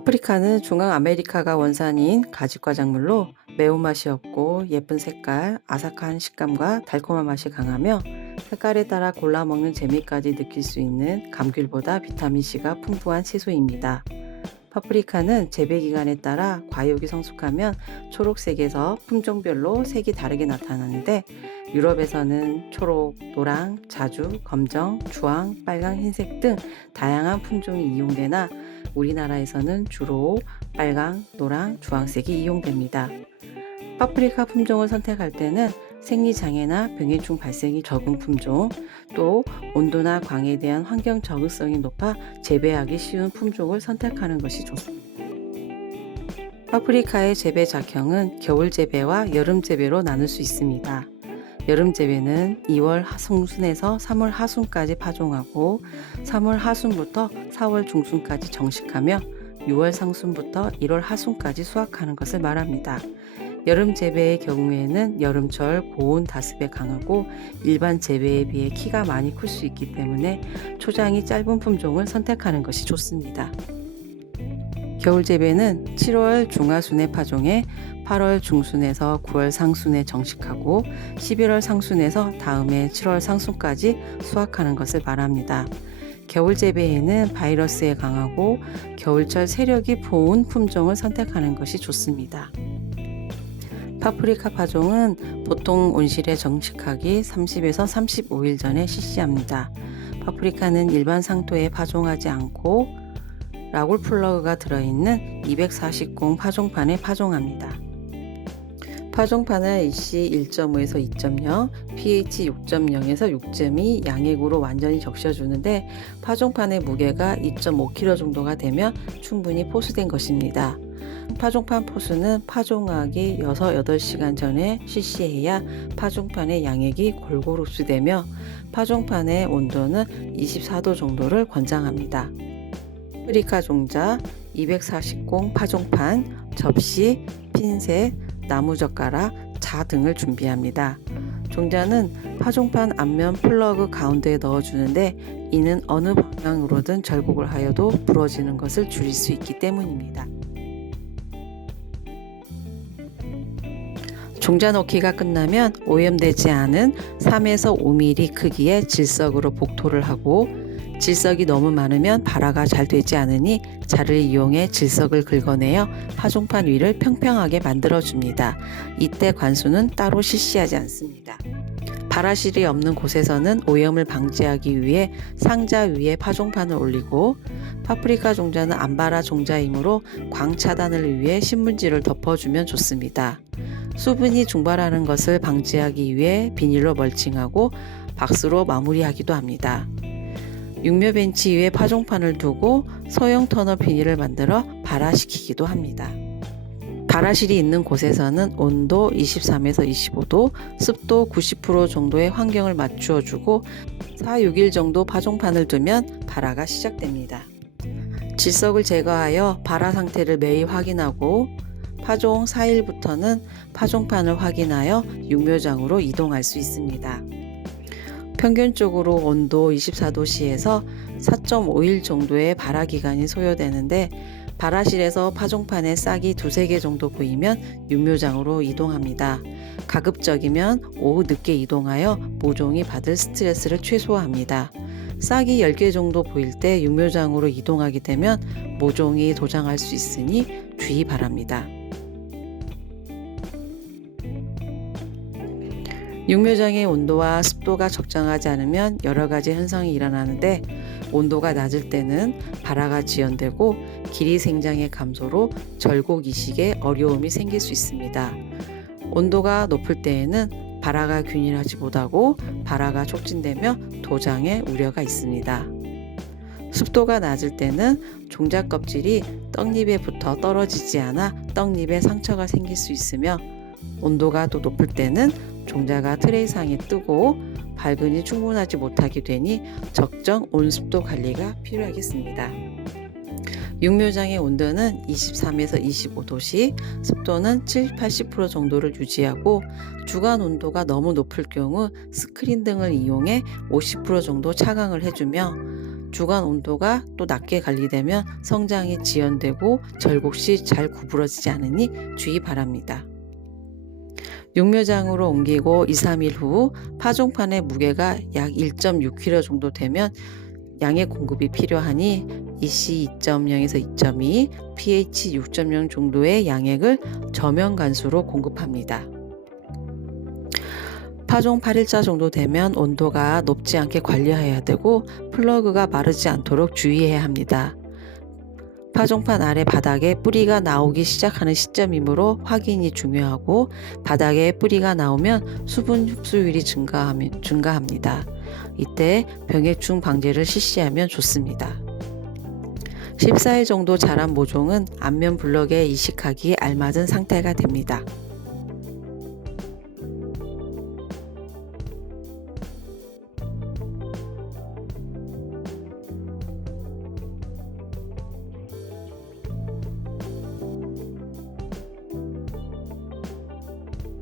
파프리카는 중앙아메리카가 원산인 가지과 작물로 매운맛이 없고 예쁜 색깔, 아삭한 식감과 달콤한 맛이 강하며 색깔에 따라 골라 먹는 재미까지 느낄 수 있는 감귤보다 비타민C가 풍부한 채소입니다. 파프리카는 재배 기간에 따라 과육이 성숙하면 초록색에서 품종별로 색이 다르게 나타나는데 유럽에서는 초록, 노랑, 자주, 검정, 주황, 빨강, 흰색 등 다양한 품종이 이용되나 우리나라에서는 주로 빨강, 노랑, 주황색이 이용됩니다. 파프리카 품종을 선택할 때는 생리장애나 병해충 발생이 적은 품종, 또 온도나 광에 대한 환경 적응성이 높아 재배하기 쉬운 품종을 선택하는 것이 좋습니다. 파프리카의 재배 작형은 겨울 재배와 여름 재배로 나눌 수 있습니다. 여름 재배는 2월 상순에서 3월 하순까지 파종하고 3월 하순부터 4월 중순까지 정식하며 6월 상순부터 1월 하순까지 수확하는 것을 말합니다. 여름 재배의 경우에는 여름철 고온 다습에 강하고 일반 재배에 비해 키가 많이 클 수 있기 때문에 초장이 짧은 품종을 선택하는 것이 좋습니다. 겨울 재배는 7월 중하순에 파종해 8월 중순에서 9월 상순에 정식하고 11월 상순에서 다음해 7월 상순까지 수확하는 것을 말합니다. 겨울 재배에는 바이러스에 강하고 겨울철 세력이 보온 품종을 선택하는 것이 좋습니다. 파프리카 파종은 보통 온실에 정식하기 30에서 35일 전에 실시합니다. 파프리카는 일반 상토에 파종하지 않고 라굴 플러그가 들어있는 240공 파종판에 파종합니다. 파종판을 EC 1.5에서 2.0, pH 6.0에서 6.2 양액으로 완전히 적셔주는데 파종판의 무게가 2.5kg 정도가 되면 충분히 포수된 것입니다. 파종판 포수는 파종하기 6-8시간 전에 실시해야 파종판의 양액이 골고루 흡수되며 파종판의 온도는 24도 정도를 권장합니다. 파프리카 종자, 240공 파종판, 접시, 핀셋, 나무젓가락, 자 등을 준비합니다. 종자는 파종판 앞면 플러그 가운데에 넣어주는데 이는 어느 방향으로든 절곡을 하여도 부러지는 것을 줄일 수 있기 때문입니다. 종자 넣기가 끝나면 오염되지 않은 3에서 5mm 크기의 질석으로 복토를 하고 질석이 너무 많으면 발화가 잘 되지 않으니 자를 이용해 질석을 긁어내어 파종판 위를 평평하게 만들어줍니다. 이때 관수는 따로 실시하지 않습니다. 발화실이 없는 곳에서는 오염을 방지하기 위해 상자 위에 파종판을 올리고 파프리카 종자는 안발화 종자이므로 광 차단을 위해 신문지를 덮어주면 좋습니다. 수분이 증발하는 것을 방지하기 위해 비닐로 멀칭하고 박스로 마무리하기도 합니다. 육묘 벤치 위에 파종판을 두고 소형 터널 비닐을 만들어 발화시키기도 합니다. 발화실이 있는 곳에서는 온도 23에서 25도, 습도 90% 정도의 환경을 맞추어 주고 4-6일 정도 파종판을 두면 발화가 시작됩니다. 질석을 제거하여 발화 상태를 매일 확인하고 파종 4일부터는 파종판을 확인하여 육묘장으로 이동할 수 있습니다. 평균적으로 온도 24도씨에서 4.5일 정도의 발화 기간이 소요되는데 발화실에서 파종판에 싹이 2-3개 정도 보이면 육묘장으로 이동합니다. 가급적이면 오후 늦게 이동하여 모종이 받을 스트레스를 최소화합니다. 싹이 10개 정도 보일 때 육묘장으로 이동하게 되면 모종이 도장할 수 있으니 주의 바랍니다. 육묘장의 온도와 습도가 적정하지 않으면 여러 가지 현상이 일어나는데 온도가 낮을 때는 발화가 지연되고 길이 생장의 감소로 절곡 이식에 어려움이 생길 수 있습니다. 온도가 높을 때에는 발화가 균일하지 못하고 발화가 촉진되며 도장의 우려가 있습니다. 습도가 낮을 때는 종자 껍질이 떡잎에 붙어 떨어지지 않아 떡잎에 상처가 생길 수 있으며 온도가 또 높을 때는 종자가 트레이상에 뜨고 발근이 충분하지 못하게 되니 적정 온습도 관리가 필요하겠습니다. 육묘장의 온도는 23에서 25도씨, 습도는 70-80% 정도를 유지하고 주간 온도가 너무 높을 경우 스크린 등을 이용해 50% 정도 차광을 해주며 주간 온도가 또 낮게 관리되면 성장이 지연되고 절곡 시 잘 구부러지지 않으니 주의 바랍니다. 육묘장으로 옮기고 2-3일 후 파종판의 무게가 약 1.6kg 정도 되면 양의 공급이 필요하니 EC 2.0에서 2.2, pH 6.0 정도의 양액을 저면 간수로 공급합니다. 파종 8일차 정도 되면 온도가 높지 않게 관리해야 되고 플러그가 마르지 않도록 주의해야 합니다. 파종판 아래 바닥에 뿌리가 나오기 시작하는 시점이므로 확인이 중요하고 바닥에 뿌리가 나오면 수분 흡수율이 증가합니다. 이때 병해충 방제를 실시하면 좋습니다. 14일 정도 자란 모종은 앞면 블럭에 이식하기에 알맞은 상태가 됩니다.